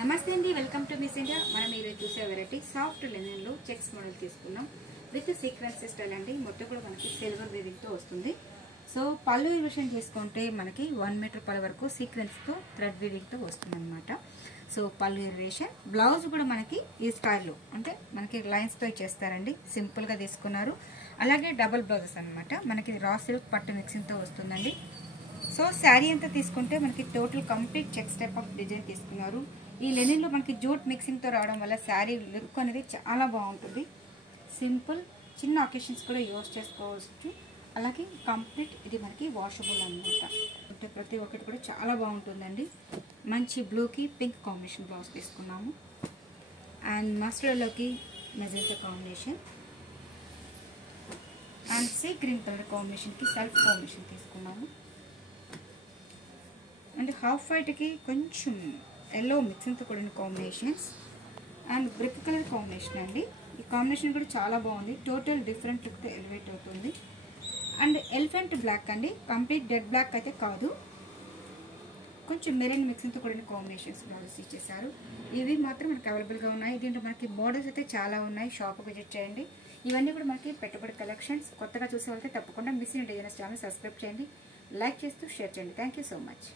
నమస్తే అండి, welcome to miss India. మనం ఈరోజు చూసే వెరైటీ సాఫ్ట్ లెనిన్ లో చెక్స్ మోడల్ తీసుకున్నాం విత్ సీక్వెన్స్ స్టైల్ అండి. మొత్తం కూడా మనకి సిల్వర్ వీవింగ్ తో వస్తుంది. సో పళ్ళు విషయం చేసుకుంటే మనకి 1 మీటర్ పళ్ళు వరకు సీక్వెన్స్ తో థ్రెడ్ వీవింగ్ తో వస్తుంది అనమాట. సో పళ్ళు ఇరేషన్ బ్లౌజ్ కూడా మనకి ఈ స్టైల్లో అంటే మనకి లైన్స్ తో చేస్తారండి. సింపుల్ గా తీసుకున్నారు. అలాగే డబుల్ బ్లౌజెస్ అనమాట. మనకి రా సిల్క్ పట్టు మిక్సింగ్ తో వస్తుందండి. సో శారీ అంతా తీసుకుంటే మనకి total complete checks type of design తీసుకున్నారు. ఈ లెనిన్లో మనకి జూట్ మిక్సింగ్తో రావడం వల్ల శారీ లుక్ అనేది చాలా బాగుంటుంది. సింపుల్ చిన్న ఒకేషన్స్ కూడా యూజ్ చేసుకోవచ్చు. అలాగే కంప్లీట్ ఇది మనకి వాషబుల్ అనమాట. అంటే ప్రతి ఒక్కటి కూడా చాలా బాగుంటుందండి. మంచి బ్లూకి పింక్ కాంబినేషన్ బ్లౌజ్ తీసుకున్నాము. అండ్ మస్టర్డ్లోకి magenta combination and sea green colour కాంబినేషన్కి సెల్ఫ్ కాంబినేషన్ తీసుకున్నాము. అండ్ హాఫ్ వైట్కి కొంచెం ఎల్లో మిక్సింగ్తో కూడిన combinations and brick colour combination అండి. ఈ కాంబినేషన్ కూడా చాలా బాగుంది. టోటల్ డిఫరెంట్ లుక్తో ఎలివేట్ అవుతుంది. అండ్ ఎలిఫెంట్ బ్లాక్ అండి, కంప్లీట్ డెడ్ బ్లాక్ అయితే కాదు, కొంచెం మెరైన్ మిక్సింగ్తో కూడిన కాంబినేషన్స్ బ్లౌజెస్ ఇచ్చేసారు. ఇవి మాత్రం మనకి అవైలబుల్గా ఉన్నాయి. దీంట్లో మనకి మోడల్స్ అయితే చాలా ఉన్నాయి. షాప్ విజిట్ చేయండి. ఇవన్నీ కూడా మనకి పెట్టుబడి కలెక్షన్స్. కొత్తగా చూసే వాళ్ళకి తప్పకుండా miss India designers channel subscribe చేయండి, లైక్ చేస్తూ షేర్ చేయండి. Thank you so much.